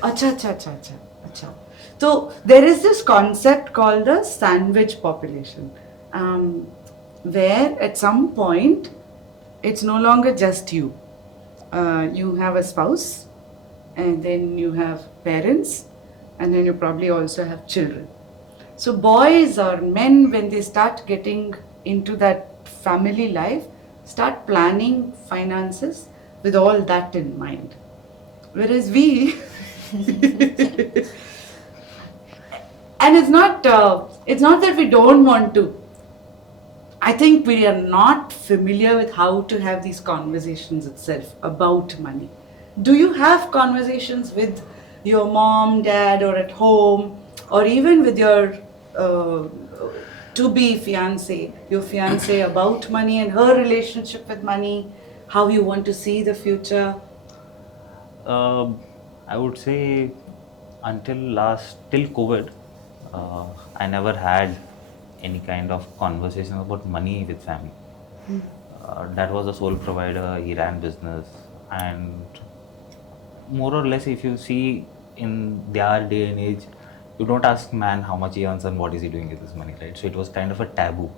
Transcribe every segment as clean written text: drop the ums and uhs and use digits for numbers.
Acha, acha, acha, acha, acha. So there is this concept called the sandwich population, where at some point it's no longer just you. You have a spouse, and then you have parents, and then you probably also have children. So boys or men, when they start getting into that family life, start planning finances with all that in mind. Whereas we, and it's not that we don't want to. I think we are not familiar with how to have these conversations itself about money. Do you have conversations with your mom, dad, or at home, or even with your to-be fiance, your fiance, about money and her relationship with money, how you want to see the future? Um, I would say till COVID, I never had any kind of conversation about money with family. That was the sole provider. He ran business, and more or less, if you see in their day and age, you don't ask man how much he earns and what is he doing with his money, right? So it was kind of a taboo.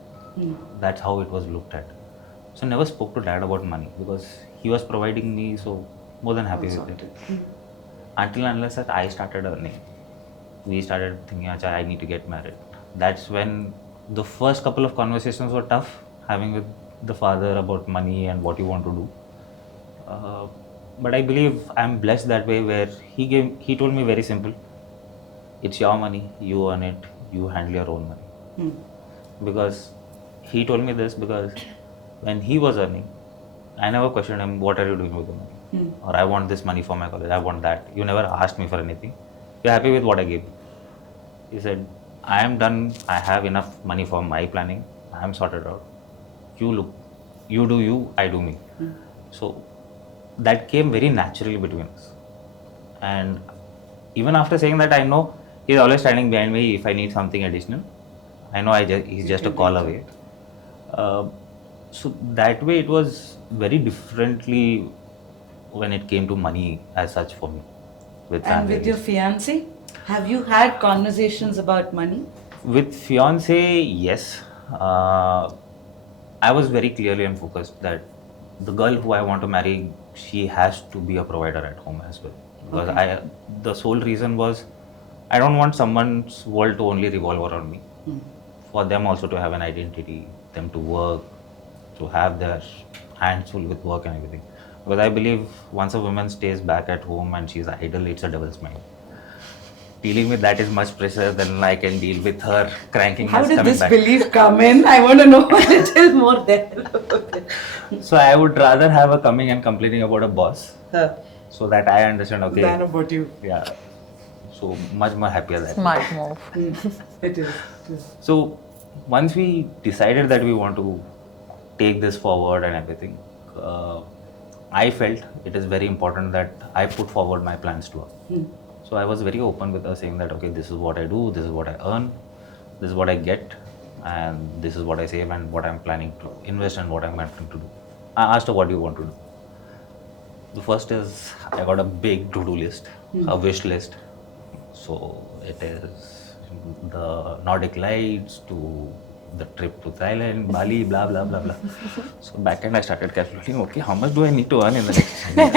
That's how it was looked at. So never spoke to dad about money because he was providing me, so more than happy with it. Until and unless that I started earning, we started thinking, "Acha, I need to get married." That's when the first couple of conversations were tough, having with the father about money and what you want to do. Uh, but I believe I'm blessed that way, where he told me very simple: it's your money, you earn it, you handle your own money. Because he told me this because when he was earning, I never questioned him, what are you doing with the money? Or I want this money for my college, I want that. You never asked me for anything. You're happy with what I gave you. He said, I am done, I have enough money for my planning, I am sorted out. You look, you do you, I do me. So that came very naturally between us. And even after saying that, I know he's always standing behind me if I need something additional. I know he's just a call away. Uh, so that way, it was very differently when it came to money as such for me with And family. with your fiance, have you had conversations about money? With fiance, yes. Uh, I was very clearly and focused that the girl who I want to marry, she has to be a provider at home as well. Because Okay. the sole reason was, I don't want someone's world to only revolve around me. For them also to have an identity, them to work, to have their hands full with work and everything. Because I believe once a woman stays back at home and she's idle, it's a devil's mind. Dealing with that is much pressure than I can deal with her cranking How us did coming this back. belief come in? I want to know a little more there. So I would rather have her coming and complaining about a boss, Huh. so that I understand, okay, Than about you. yeah. So much more happier that way. Smart move. It is. So once we decided that we want to take this forward and everything, I felt it is very important that I put forward my plans to her. So I was very open with her, saying that, okay, this is what I do, this is what I earn, this is what I get, and this is what I save and what I'm planning to invest and what I'm planning to do. I asked her, what do you want to do? The first is, I got a big to-do list, a wish list. So it is the Nordic lights to the trip to Thailand, Bali, blah, blah, blah, blah. So back end I started calculating, okay, how much do I need to earn in the next 10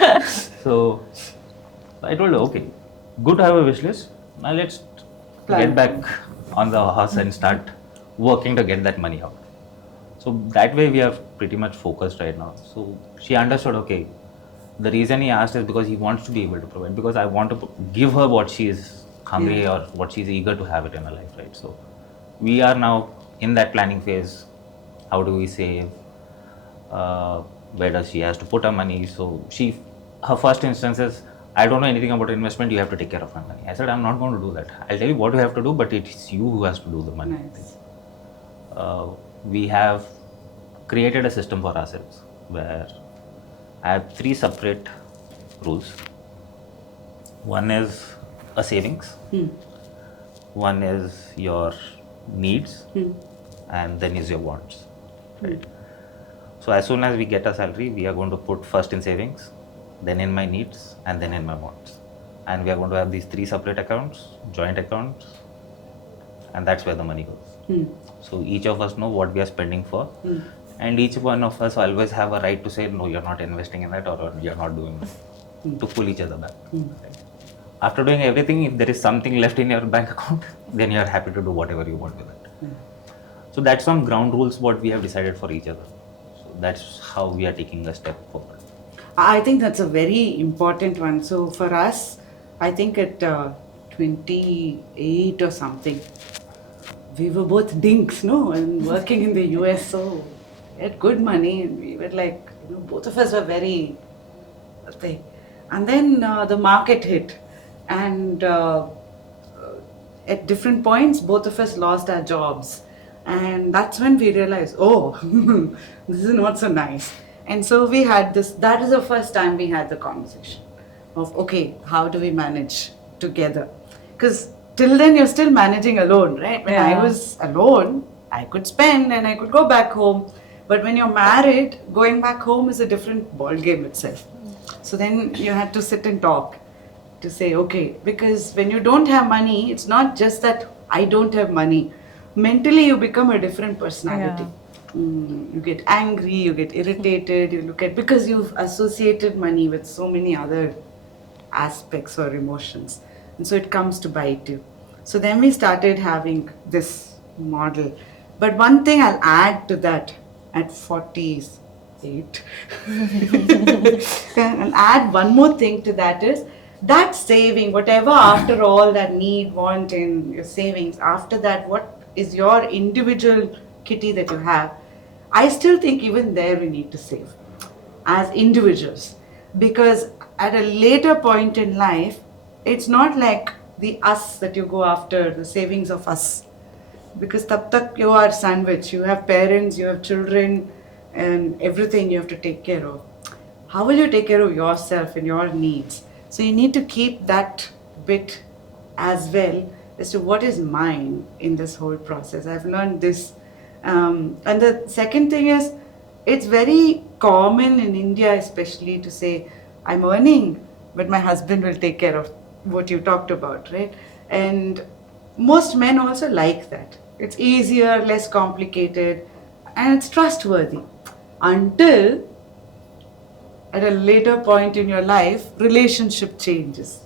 years? So I told her, okay, good to have a wish list. Now let's get back on the horse and start working to get that money out. So that way we are pretty much focused right now. So she understood, okay, the reason he asked is because he wants to be able to provide, because I want to give her what she is hungry or what she's eager to have it in her life, right? So we are now in that planning phase. How do we save? Where does she has to put her money? So her first instance is, I don't know anything about investment, you have to take care of my money. I said, I'm not going to do that. I'll tell you what you have to do, but it's you who has to do the money. Nice. We have created a system for ourselves where I have 3 separate rules. One is a savings, one is your needs, and then is your wants. Right. So as soon as we get a salary, we are going to put first in savings, then in my needs, and then in my wants. And we are going to have these three separate accounts, joint accounts, and that's where the money goes. So each of us know what we are spending for, and each one of us always have a right to say, no, you're not investing in that, or you're not doing that, to pull each other back. Right? After doing everything, if there is something left in your bank account, then you are happy to do whatever you want with it. So that's some ground rules what we have decided for each other. So that's how we are taking a step forward. I think that's a very important one. So for us, I think at 28 or something, we were both dinks, no, and working in the US, so we had good money, and we were like, both of us were very thing. And then the market hit, and at different points, both of us lost our jobs, and that's when we realized, oh, this is not so nice. And so we had this. That is the first time we had the conversation of, okay, how do we manage together? Because till then you're still managing alone, right? When I was alone, I could spend and I could go back home. But when you're married, going back home is a different ball game itself. So then you had to sit and talk to say, okay, because when you don't have money, it's not just that I don't have money. Mentally, you become a different personality. You get angry, you get irritated, you look at, because you've associated money with so many other aspects or emotions. And so it comes to bite you. So then we started having this model. But one thing I'll add to that at 48, and add one more thing to that is that saving, whatever after all that need, want in your savings, after that, what is your individual kitty that you have? I still think even there we need to save as individuals, because at a later point in life, it's not like the us that you go after, the savings of us. Because tab tak you are sandwich, you have parents, you have children, and everything you have to take care of. How will you take care of yourself and your needs? So you need to keep that bit as well as to what is mine in this whole process. I've learned this. And the second thing is, it's very common in India especially to say, I'm earning, but my husband will take care of what you talked about, right? And most men also like that. It's easier, less complicated, and it's trustworthy. Until at a later point in your life, relationship changes.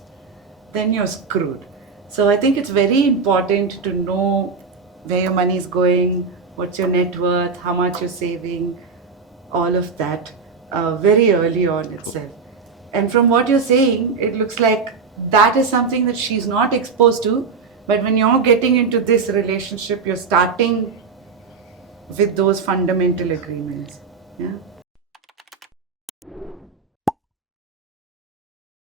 Then you're screwed. So I think it's very important to know where your money is going, what's your net worth, how much you're saving, all of that very early on itself. And from what you're saying, it looks like that is something that she's not exposed to. But when you're getting into this relationship, you're starting with those fundamental agreements. Yeah.